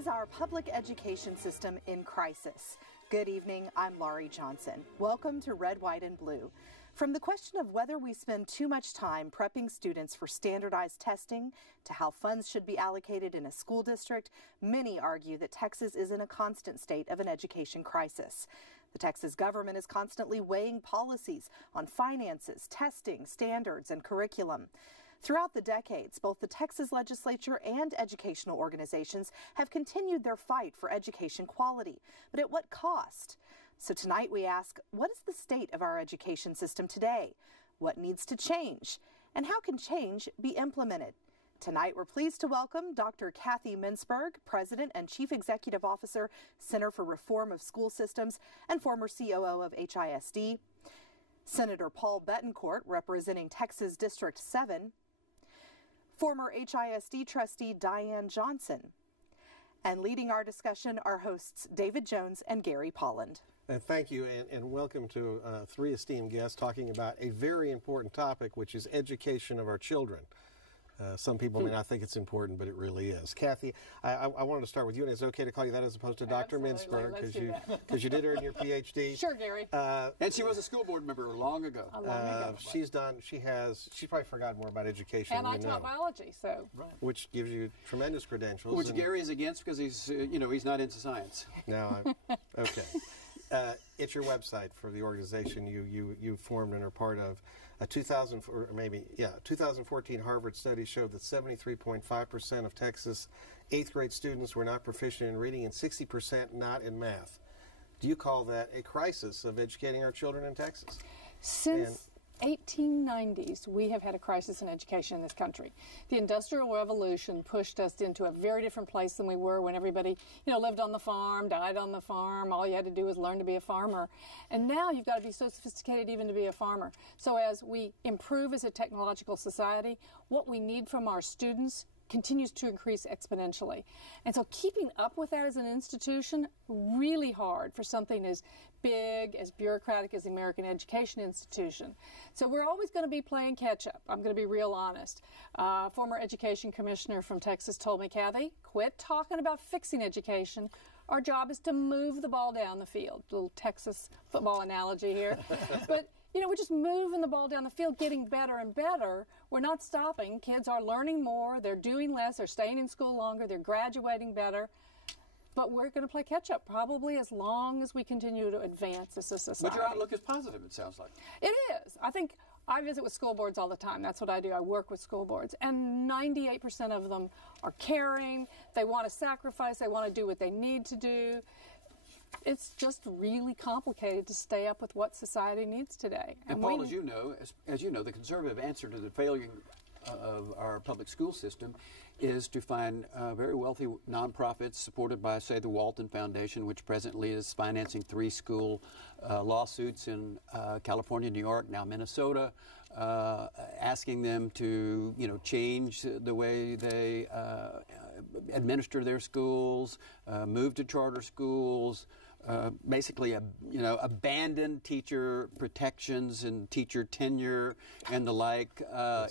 Is our public education system in crisis? Good evening, I'm Laurie Johnson. Welcome to Red, White, and Blue. From the question of whether we spend too much time prepping students for standardized testing to how funds should be allocated in a school district, many argue that Texas is in a constant state of an education crisis. The Texas government is constantly weighing policies on finances, testing, standards, and curriculum. Throughout the decades, both the Texas legislature and educational organizations have continued their fight for education quality, but at what cost? So tonight we ask, what is the state of our education system today? What needs to change? And how can change be implemented? Tonight we're pleased to welcome Dr. Kathy Mintzberg, President and Chief Executive Officer, Center for Reform of School Systems, and former COO of HISD. Senator Paul Betancourt, representing Texas District 7. Former HISD trustee Diane Johnson. And leading our discussion are hosts David Jones and Gary Polland. Thank you, and welcome to three esteemed guests talking about a very important topic, which is education of our children. Some people may not think it's important, but it really is. Kathy, I wanted to start with you, and it's okay to call you that as opposed to Dr. Mintzberg, because you did earn your PhD. Sure, Gary. And she was a school board member long ago. She's probably forgotten more about education and than I taught biology, so. Right. Which gives you tremendous credentials. Which Gary is against because he's not into science. No, okay. It's your website for the organization you formed and are part of. A 2014 Harvard study showed that 73.5% of Texas 8th grade students were not proficient in reading and 60% not in math. Do you call that a crisis of educating our children in Texas? Since 1890s, we have had a crisis in education in this country. The Industrial Revolution pushed us into a very different place than we were when everybody, lived on the farm, died on the farm. All you had to do was learn to be a farmer. And now you've got to be so sophisticated even to be a farmer. So as we improve as a technological society, what we need from our students continues to increase exponentially. And so keeping up with that as an institution, really hard for something as big, as bureaucratic as the American education institution. So we're always going to be playing catch up. I'm going to be real honest. Former education commissioner from Texas told me, Kathy, quit talking about fixing education. Our job is to move the ball down the field. Little Texas football analogy here. But we're just moving the ball down the field, getting better and better. We're not stopping. Kids are learning more. They're doing less. They're staying in school longer. They're graduating better. But we're going to play catch-up probably as long as we continue to advance as a society. But your outlook is positive, it sounds like. It is. I think I visit with school boards all the time. That's what I do. I work with school boards. And 98% of them are caring. They want to sacrifice. They want to do what they need to do. It's just really complicated to stay up with what society needs today. And Paul, as you know, the conservative answer to the failure of our public school system is to find very wealthy nonprofits supported by, say, the Walton Foundation, which presently is financing 3 school lawsuits in California, New York, now Minnesota, asking them to, change the way they administer their schools, move to charter schools, basically, abandon teacher protections and teacher tenure and the like.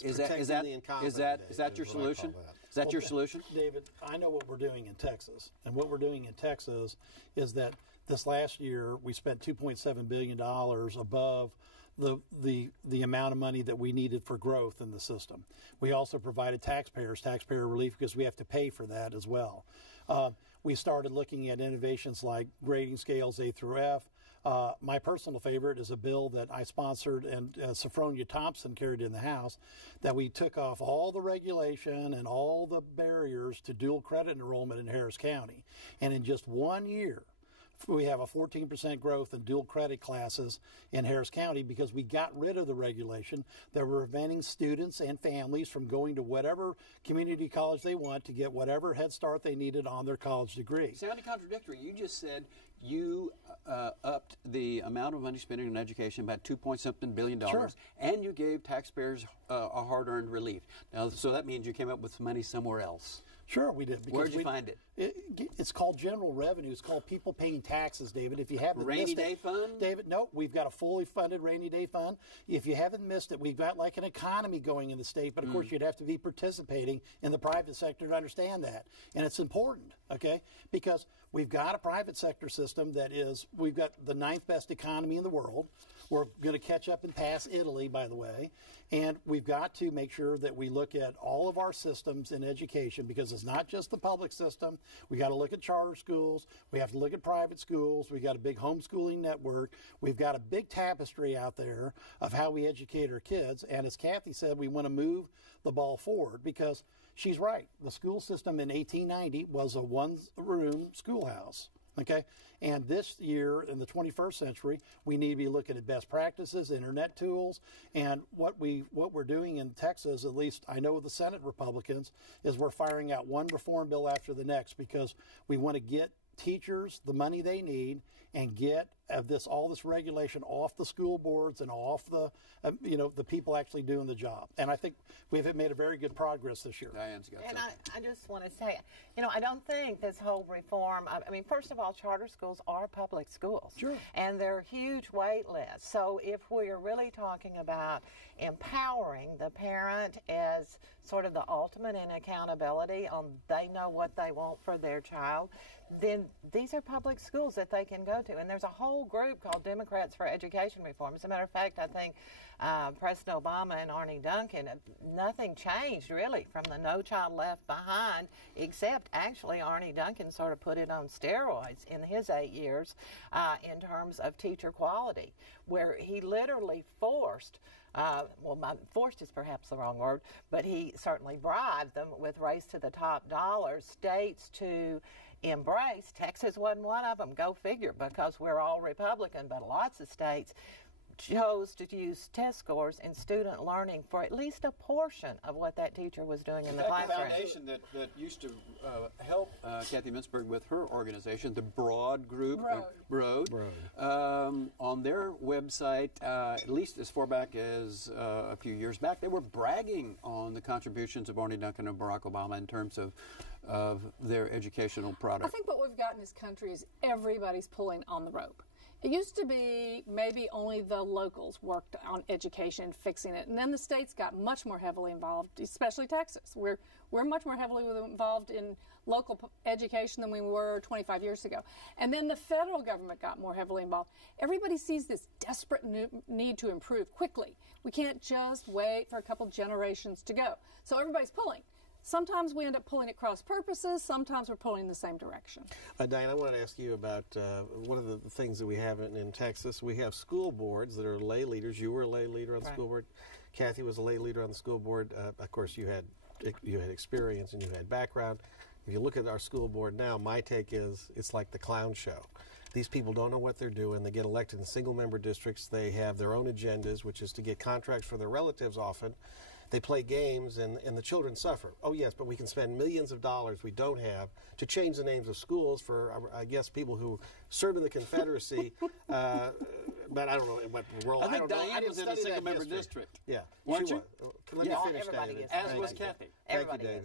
Is that your solution? Is that your solution? David, I know what we're doing in Texas. And what we're doing in Texas is that this last year we spent $2.7 billion above the amount of money that we needed for growth in the system. We also provided taxpayer relief because we have to pay for that as well. We started looking at innovations like grading scales A through F. My personal favorite is a bill that I sponsored and Sophronia Thompson carried in the House, that we took off all the regulation and all the barriers to dual credit enrollment in Harris County. And in just 1 year, we have a 14% growth in dual credit classes in Harris County because we got rid of the regulation that were preventing students and families from going to whatever community college they want to get whatever head start they needed on their college degree. Sounding contradictory. You just said you upped the amount of money spent in education about $2.something billion, sure, and you gave taxpayers a hard-earned relief. Now, so that means you came up with money somewhere else. Sure, we did. Where'd you find it? It's called general revenue. It's called people paying taxes, David. If you haven't rainy missed day it, fund? David, no, we've got a fully funded rainy day fund. If you haven't missed it, we've got like an economy going in the state, but of course you'd have to be participating in the private sector to understand that. And it's important, okay? Because we've got a private sector system we've got the 9th best economy in the world. We're going to catch up and pass Italy, by the way. And we've got to make sure that we look at all of our systems in education, because it's not just the public system. We got to look at charter schools. We have to look at private schools. We got a big homeschooling network. We've got a big tapestry out there of how we educate our kids. And as Kathy said, we want to move the ball forward, because she's right. The school system in 1890 was a one-room schoolhouse. Okay, and this year in the 21st century, we need to be looking at best practices, internet tools, and what we're doing in Texas, at least I know the Senate Republicans, is we're firing out one reform bill after the next, because we want to get teachers the money they need and get all this regulation off the school boards and off the the people actually doing the job. And I think we've made a very good progress this year. Diane's got And something. I just want to say, I don't think this whole reform, I mean, first of all, charter schools are public schools. Sure. And they're huge wait lists. So if we are really talking about empowering the parent as sort of the ultimate in accountability on they know what they want for their child, then these are public schools that they can go to. And there's a whole group called Democrats for Education Reform. As a matter of fact, I think President Obama and Arnie Duncan, nothing changed really from the No Child Left Behind, except actually Arnie Duncan sort of put it on steroids in his 8 years in terms of teacher quality, where he literally forced forced is perhaps the wrong word, but he certainly bribed them with race to the top dollars, states to embrace. Texas wasn't one of them, go figure, because we're all Republican, but lots of states chose to use test scores in student learning for at least a portion of what that teacher was doing in the The classroom. foundation that used to help Kathy Mintzberg with her organization, the Broad Group, Broad. On their website, at least as far back as a few years back, they were bragging on the contributions of Arnie Duncan and Barack Obama in terms of their educational product. I think what we've got in this country is everybody's pulling on the rope. It used to be maybe only the locals worked on education, fixing it, and then the states got much more heavily involved, especially Texas. We're much more heavily involved in local education than we were 25 years ago. And then the federal government got more heavily involved. Everybody sees this desperate need to improve quickly. We can't just wait for a couple generations to go. So everybody's pulling. Sometimes we end up pulling at cross purposes. Sometimes we're pulling in the same direction. Diane, I want to ask you about one of the things that we have in Texas. We have school boards that are lay leaders. You were a lay leader on the school board. Kathy was a lay leader on the school board. Of course, you had experience and you had background. If you look at our school board now, my take is it's like the clown show. These people don't know what they're doing. They get elected in single-member districts. They have their own agendas, which is to get contracts for their relatives often. They play games, and the children suffer. Oh, yes, but we can spend millions of dollars we don't have to change the names of schools for, I guess, people who served in the Confederacy. But I don't know what world. I think Diane was in a single-member district. Yeah. Weren't you? Let me finish, everybody David. is. As Thank was you. Kathy. Thank Everybody you, is.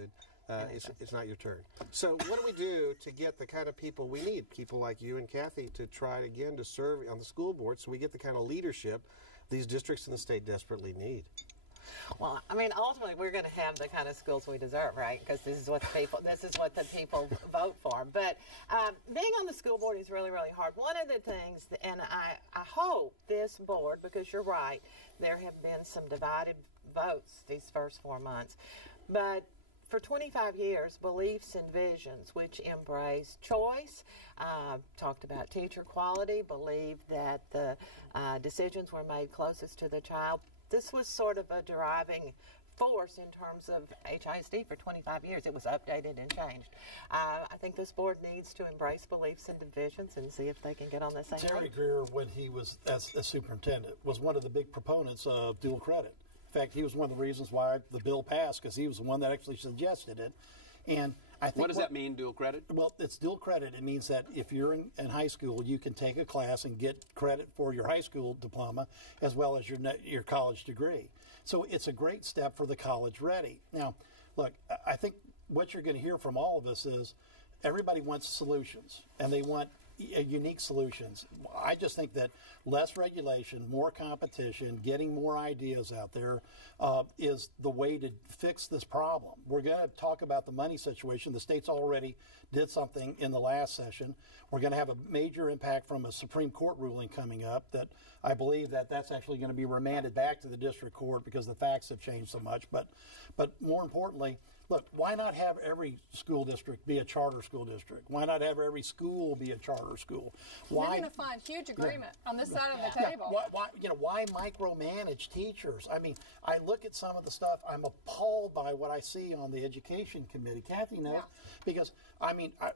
David. It's not your turn. So what do we do to get the kind of people we need, people like you and Kathy, to try again to serve on the school board so we get the kind of leadership these districts in the state desperately need? Well, I mean, ultimately, we're going to have the kind of schools we deserve, right? Because this is what the people vote for. But being on the school board is really, really hard. One of the things, and I hope this board, because you're right, there have been some divided votes these first 4 months, but for 25 years, beliefs and visions, which embrace choice, talked about teacher quality, believed that the decisions were made closest to the child. This was sort of a driving force in terms of HISD for 25 years. It was updated and changed. I think this board needs to embrace beliefs and divisions and see if they can get on the same Terry page. Greer, when he was as superintendent, was one of the big proponents of dual credit. In fact, he was one of the reasons why the bill passed, because he was the one that actually suggested it. And I think What does that mean, dual credit? Well, it's dual credit. It means that if you're in high school, you can take a class and get credit for your high school diploma as well as your college degree. So it's a great step for the college ready. Now, look, I think what you're going to hear from all of us is everybody wants solutions, and they want unique solutions. I just think that less regulation, more competition, getting more ideas out there is the way to fix this problem. We're going to talk about the money situation. The states already did something in the last session. We're going to have a major impact from a Supreme Court ruling coming up that I believe that that's actually going to be remanded back to the district court because the facts have changed so much. But more importantly, look, why not have every school district be a charter school district? Why not have every school be a charter school? Why? You're going to find huge agreement on this side of the table. Why micromanage teachers? I mean, I look at some of the stuff. I'm appalled by what I see on the education committee. Kathy knows because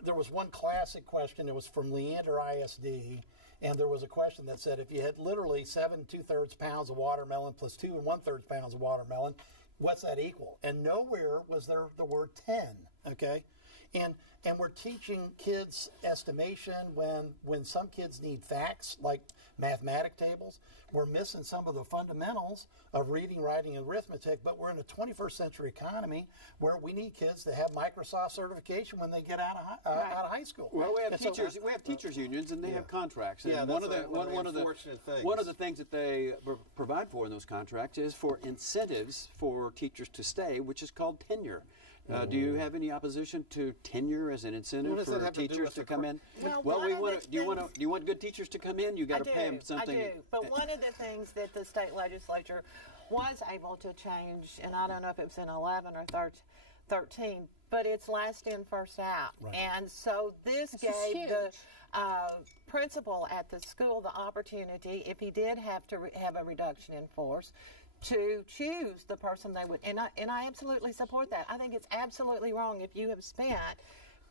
there was one classic question. It was from Leander ISD. And there was a question that said, if you had literally 7 2/3 pounds of watermelon plus 2 1/3 pounds of watermelon, what's that equal? And nowhere was there the word 10, okay? And we're teaching kids estimation when some kids need facts like mathematic tables. We're missing some of the fundamentals of reading, writing, and arithmetic, but we're in a 21st century economy where we need kids to have Microsoft certification when they get out of high school. Well, we have teachers unions, and they have contracts. And one of the things that they provide for in those contracts is for incentives for teachers to stay, which is called tenure. Do you have any opposition to tenure as an incentive for teachers to come in? Well, do you want good teachers to come in? You got to pay them something. I do. But one of the things that the state legislature was able to change, and I don't know if it was in 11 or 13, but it's last in, first out. Right. And so this gave the principal at the school the opportunity, if he did have to have a reduction in force, to choose the person they would, and I absolutely support that. I think it's absolutely wrong if you have spent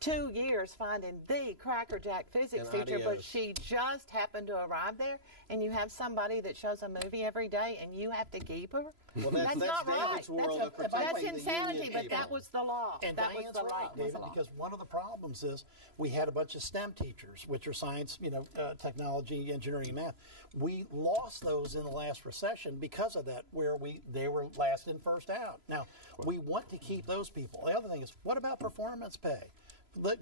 2 years finding the crackerjack physics teacher, but she just happened to arrive there, and you have somebody that shows a movie every day, and you have to keep her. Well, that's not right. That's insanity, but that was the law. And that was the law, David, because one of the problems is we had a bunch of STEM teachers, which are science, technology, engineering, and math. We lost those in the last recession because of that, where they were last in, first out. Now, we want to keep those people. The other thing is, what about performance pay?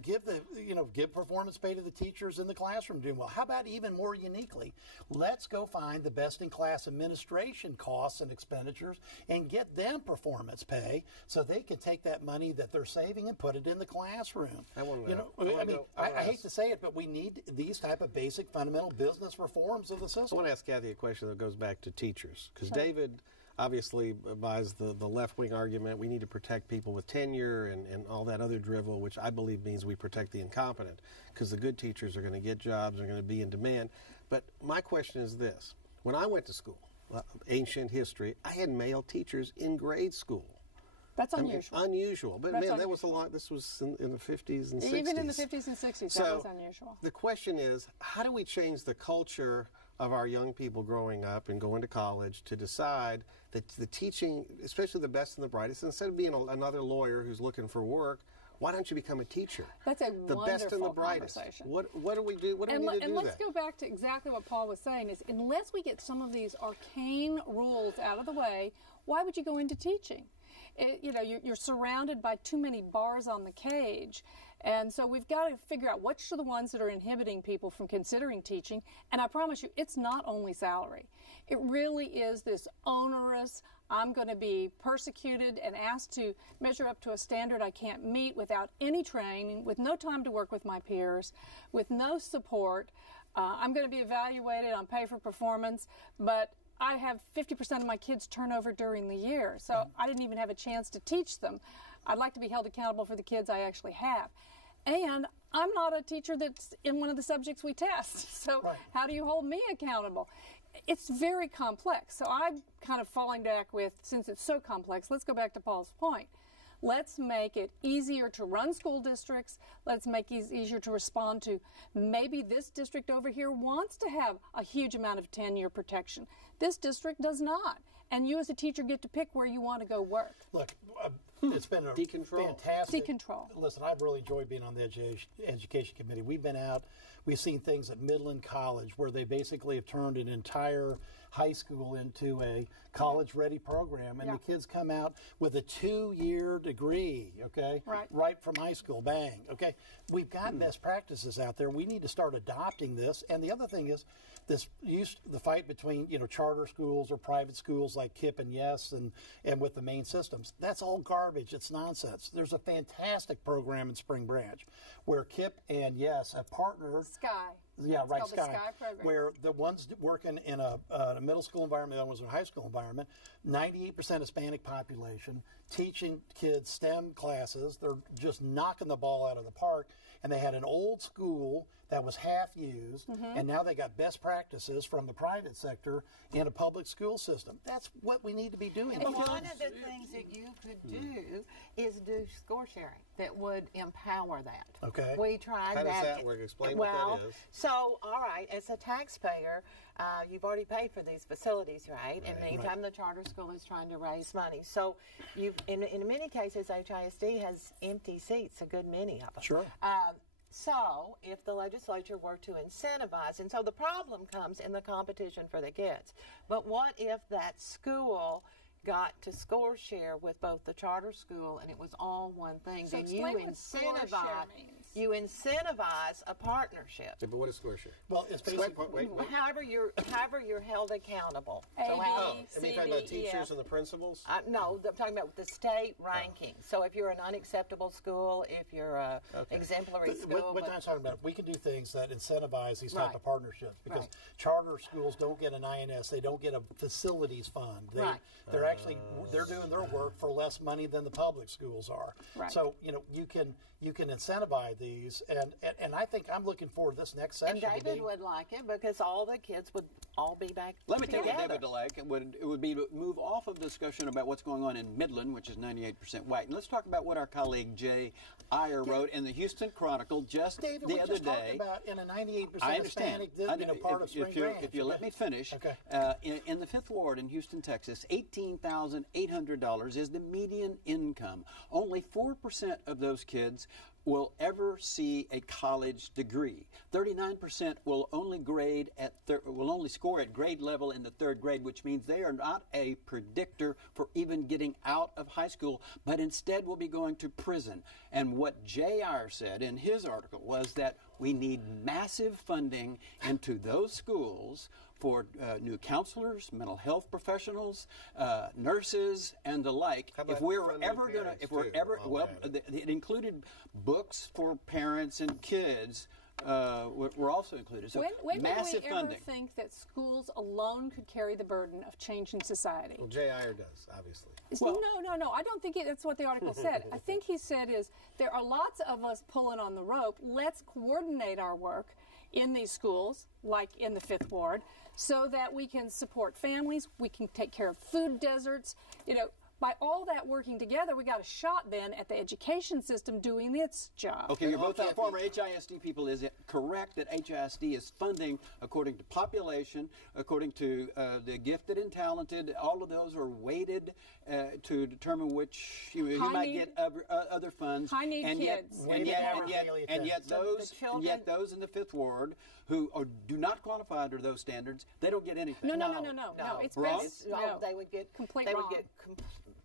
Give performance pay to the teachers in the classroom doing well. How about even more uniquely, let's go find the best-in-class administration costs and expenditures and get them performance pay so they can take that money that they're saving and put it in the classroom. I hate to say it, but we need these type of basic fundamental business reforms of the system. I want to ask Kathy a question that goes back to teachers, because David obviously buys the left-wing argument. We need to protect people with tenure and all that other drivel, which I believe means we protect the incompetent, because the good teachers are going to get jobs, are going to be in demand. But my question is this. When I went to school, ancient history, I had male teachers in grade school. That's unusual. Unusual. But man, that was a lot. This was in the 50s and 60s. Even in the 50s and 60s, that was unusual. The question is, how do we change the culture of our young people growing up and going to college to decide that the teaching, especially the best and the brightest, instead of being another lawyer who's looking for work, why don't you become a teacher? That's a the wonderful best and the brightest. Conversation. What do we do? What do we need to do? And let's go back to exactly what Paul was saying, is unless we get some of these arcane rules out of the way, why would you go into teaching? You're surrounded by too many bars on the cage. And so we've got to figure out which are the ones that are inhibiting people from considering teaching. And I promise you, it's not only salary. It really is this onerous, I'm going to be persecuted and asked to measure up to a standard I can't meet without any training, with no time to work with my peers, with no support. I'm going to be evaluated on pay for performance, but I have 50% of my kids turnover during the year, so I didn't even have a chance to teach them. I'd like to be held accountable for the kids I actually have. And I'm not a teacher that's in one of the subjects we test, so how do you hold me accountable? It's very complex, so I'm kind of falling back with, since it's so complex, let's go back to Paul's point. Let's make it easier to run school districts. Let's make it easier to respond to, maybe this district over here wants to have a huge amount of tenure protection. This district does not. And you as a teacher get to pick where you want to go work. Look, It's been a Decontrol. fantastic. Decontrol. Listen, I've really enjoyed being on the education committee. We've been out. We've seen things at Midland College where they basically have turned an entire high school into a college-ready program, and the kids come out with a 2-year degree, okay? Right from high school, bang, okay? We've got best practices out there. We need to start adopting this. And the other thing is, the fight between charter schools or private schools like KIPP and YES and with the main systems, that's all garbage. It's nonsense. There's a fantastic program in Spring Branch where KIPP and YES have partnered. Sky. Yeah, right, called the Sky program. Where the ones working in a middle school environment, the other ones in a high school environment, 98% Hispanic population, teaching kids STEM classes. They're just knocking the ball out of the park. And they had an old school that was half used, and now they got best practices from the private sector in a public school system. That's what we need to be doing. And one of the things that you could do is do score sharing that would empower that. Okay. We tried How that. does that work? Explain what that is. So, all right, as a taxpayer, you've already paid for these facilities, right? And anytime the charter school is trying to raise money. So, in many cases, HISD has empty seats, a good many of them. Sure. So, if the legislature were to incentivize, and so the problem comes in the competition for the kids. But what if that school got to score share with both the charter school and it was all one thing? So then you explain what score share means. You incentivize a partnership. Yeah, but what is score share? Well, it's basically Wait. However you're held accountable. A, So B, how- Are you talking about teachers and the principals? no, I'm talking about the state ranking. So if you're an unacceptable school, if you're a exemplary school. What I'm talking about, we can do things that incentivize these type Right. of partnerships because Right. charter schools don't get an INS, they don't get a facilities fund. They're actually doing their work for less money than the public schools are. Right. So you can incentivize these, and I think I'm looking forward to this next And session. David would like it because all the kids would all be back Let me tell you what together. David would like. It would be to move off of discussion about what's going on in Midland, which is 98% white. And let's talk about what our colleague Jay Iyer wrote in the Houston Chronicle just David, the we other just talked day. about in a 98% I understand. Hispanic part of Spring Branch. If you let me finish, Okay. in the 5th Ward in Houston, Texas, $18,800 is the median income. Only 4% of those kids will ever see a college degree. 39% will only score at grade level in the 3rd grade, which means they are not a predictor for even getting out of high school, but instead will be going to prison. And what Jay Iyer said in his article was that we need massive funding into those schools for new counselors, mental health professionals, nurses, and the like. How about If we're funding ever going to, parents, too, while we're at it? it included books for parents and kids. Were also included. So When massive did we ever funding. think that schools alone could carry the burden of changing society? Well, Jay Iyer does, obviously. No. I don't think that's what the article said. I think he said is there are lots of us pulling on the rope. Let's coordinate our work in these schools, like in the 5th Ward, so that we can support families, we can take care of food deserts. By all that working together, we got a shot then at the education system doing its job. Okay, you're both former HISD people. Is it correct that HISD is funding according to population, according to the gifted and talented? All of those are weighted to determine which you might get other funds. High-need kids. And yet those in the 5th Ward who do not qualify under those standards, they don't get anything. No. It's Wrong? best. They would get Complete They wrong. would get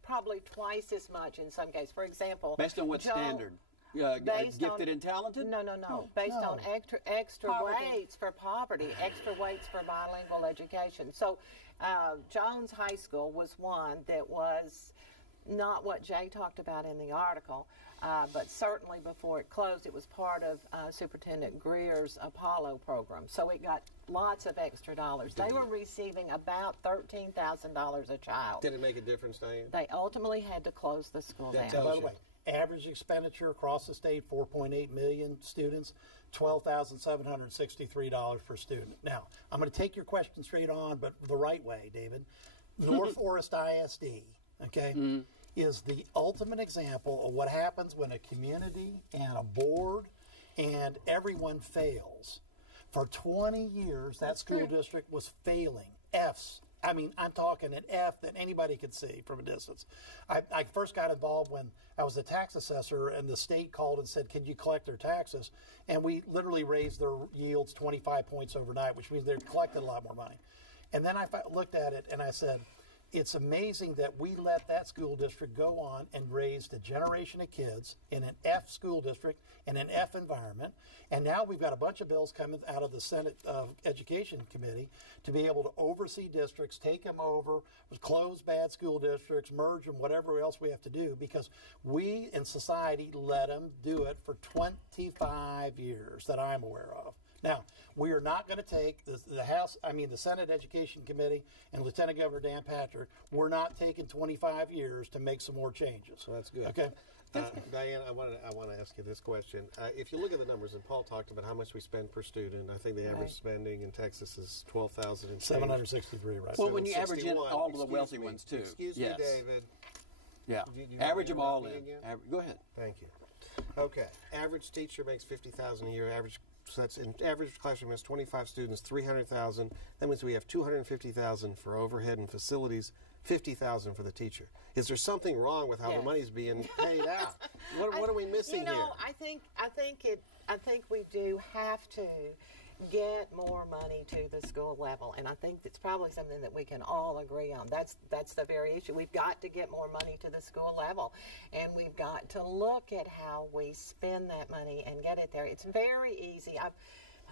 probably twice as much in some cases. For example, Based on what Joe- standard? based Gifted on- and talented? No. Based on extra Poverty. weights for poverty, extra weights for bilingual education. So, Jones High School was one that was not what Jay talked about in the article, but certainly before it closed, it was part of Superintendent Greer's Apollo program. So it got lots of extra dollars. They were receiving about $13,000 a child. Did it make a difference, Diane? They ultimately had to close the school That down. tells By the you. way, average expenditure across the state, 4.8 million students, $12,763 per student. Now, I'm going to take your question straight on, but the right way, David. North Forest ISD, okay, is the ultimate example of what happens when a community and a board and everyone fails. For 20 years, that school district was failing. F's, I mean, I'm talking an F that anybody could see from a distance. I first got involved when I was a tax assessor, and the state called and said, "Can you collect their taxes?" And we literally raised their yields 25 points overnight, which means they collected a lot more money. And then I looked at it and I said, it's amazing that we let that school district go on and raised a generation of kids in an F school district, in an F environment. And now we've got a bunch of bills coming out of the Senate Education Committee to be able to oversee districts, take them over, close bad school districts, merge them, whatever else we have to do, because we in society let them do it for 25 years that I'm aware of. Now, we are not going to take the Senate Education Committee and Lieutenant Governor Dan Patrick, we're not taking 25 years to make some more changes. So that's good. Okay. Diane, I want to ask you this question. If you look at the numbers, and Paul talked about how much we spend per student, I think the average spending in Texas is $12,000 and 763, right? Well, when you average in all of the wealthy ones, too. Excuse me, David. Yeah. You average them all in. Go ahead. Thank you. Okay. Average teacher makes $50,000 a year. So that's in average classroom has 25 students, $300,000. That means we have $250,000 for overhead and facilities, $50,000 for the teacher. Is there something wrong with how the money's being paid out? What are we missing here? I think we do have to get more money to the school level, and I think it's probably something that we can all agree on. That's the very issue. We've got to get more money to the school level, and we've got to look at how we spend that money and get it there. It's very easy.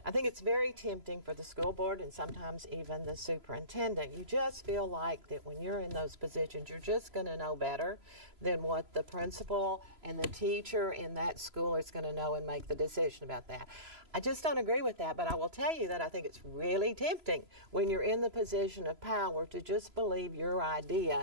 I think it's very tempting for the school board and sometimes even the superintendent. You just feel like that when you're in those positions, you're just going to know better than what the principal and the teacher in that school is going to know and make the decision about that. I just don't agree with that, but I will tell you that I think it's really tempting when you're in the position of power to just believe your idea.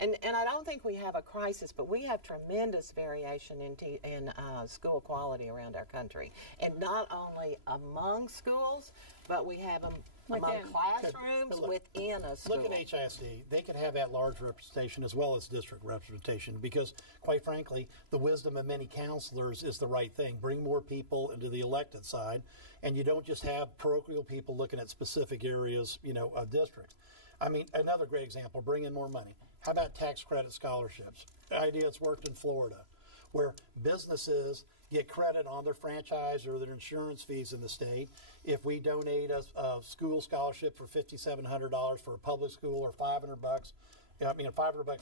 And I don't think we have a crisis, but we have tremendous variation in school quality around our country. And not only among schools, but we have them among classrooms, within a school. Look at HISD. They can have at-large representation as well as district representation because, quite frankly, the wisdom of many counselors is the right thing. Bring more people into the elected side, and you don't just have parochial people looking at specific areas, of districts. I mean, another great example, bring in more money. How about tax credit scholarships? The idea that's worked in Florida, where businesses get credit on their franchise or their insurance fees in the state. If we donate a school scholarship for $5,700 for a public school, or $500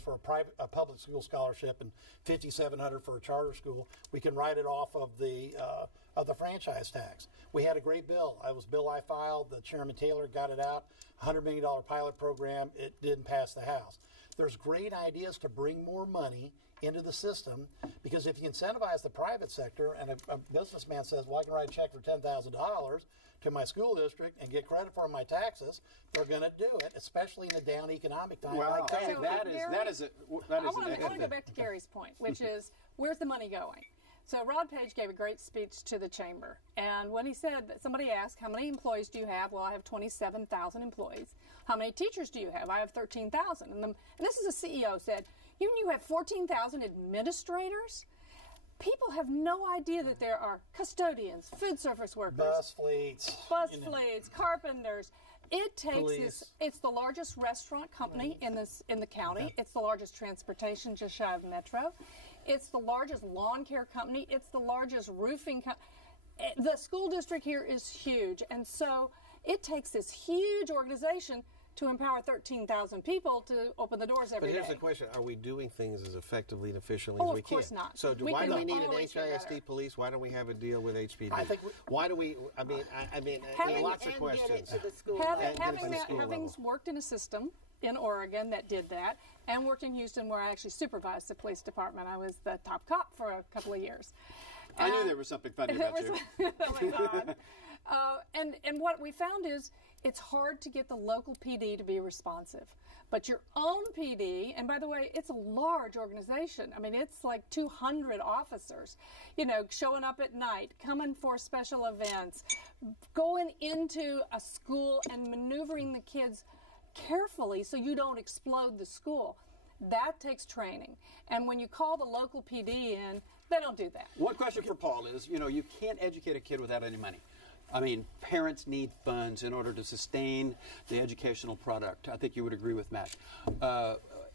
for a public school scholarship and $5,700 for a charter school, we can write it off of the franchise tax. We had a great bill. It was a bill I filed. The Chairman Taylor got it out. $100 million pilot program. It didn't pass the House. There's great ideas to bring more money into the system, because if you incentivize the private sector and a businessman says, well, I can write a check for $10,000 to my school district and get credit for my taxes, they're going to do it, especially in a down economic time like that. So that is I want to go back to Gary's point, which is, where's the money going? So Rod Page gave a great speech to the chamber, and when he said that, somebody asked, how many employees do you have? Well, I have 27,000 employees. How many teachers do you have? I have 13,000. And this is a CEO said, you have 14,000 administrators? People have no idea that there are custodians, food service workers, bus fleets, carpenters. It takes it's the largest restaurant company in the county. Okay. It's the largest transportation just shy of Metro. It's the largest lawn care company. It's the largest roofing company. The school district here is huge, and so it takes this huge organization to empower 13,000 people to open the doors every day. But here's the question. Are we doing things as effectively and efficiently as we can? Of course not. So why do we need an HISD police? Why don't we have a deal with HPD? Why do we, lots of questions. Having worked in a system in Oregon that did that, and worked in Houston where I actually supervised the police department. I was the top cop for a couple of years. I knew there was something funny about you. And what we found is it's hard to get the local PD to be responsive. But your own PD, and by the way, it's a large organization. I mean, it's like 200 officers, showing up at night, coming for special events, going into a school and maneuvering the kids carefully so you don't explode the school. That takes training. And when you call the local PD in, they don't do that. One question for Paul is, you can't educate a kid without any money. I mean, parents need funds in order to sustain the educational product. I think you would agree with Matt.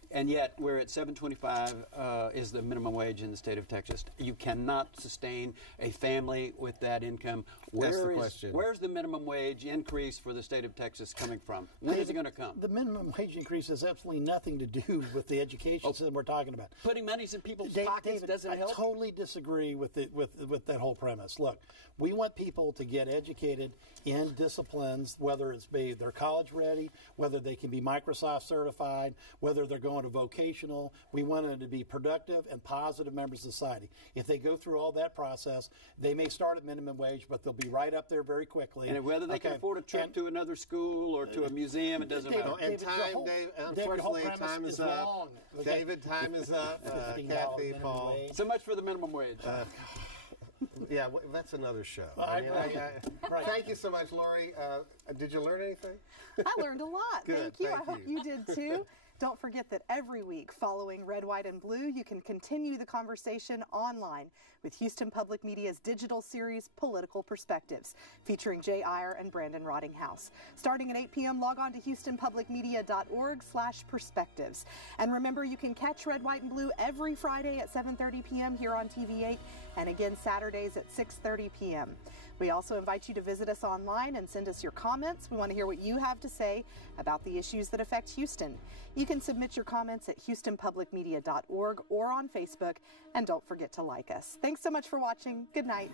And yet, we're at $7.25 is the minimum wage in the state of Texas. You cannot sustain a family with that income. That's the question. Where's the minimum wage increase for the state of Texas coming from? When is it going to come? The minimum wage increase has absolutely nothing to do with the education system we're talking about. Putting monies in people's pockets David, doesn't help? I totally disagree with that whole premise. Look, we want people to get educated in disciplines, whether it's they're college ready, whether they can be Microsoft certified, whether they're going to vocational. We want them to be productive and positive members of society. If they go through all that process, they may start at minimum wage, but they'll be right up there very quickly. And whether they can afford a trip to another school or to a museum, it doesn't matter. And time, Dave, unfortunately, time is up. David, time is up. Kathy, Paul. So much for the minimum wage. Yeah, that's another show. Right. Thank you so much, Lori. Did you learn anything? I learned a lot. Good, Thank you. thank I hope you did too. Don't forget that every week following Red, White, and Blue, you can continue the conversation online with Houston Public Media's digital series, Political Perspectives, featuring Jay Iyer and Brandon Rottinghouse. Starting at 8 p.m., log on to houstonpublicmedia.org/perspectives. And remember, you can catch Red, White, and Blue every Friday at 7:30 p.m. here on TV8, and again Saturdays at 6:30 p.m. We also invite you to visit us online and send us your comments. We want to hear what you have to say about the issues that affect Houston. You can submit your comments at houstonpublicmedia.org or on Facebook, and don't forget to like us. Thanks so much for watching. Good night.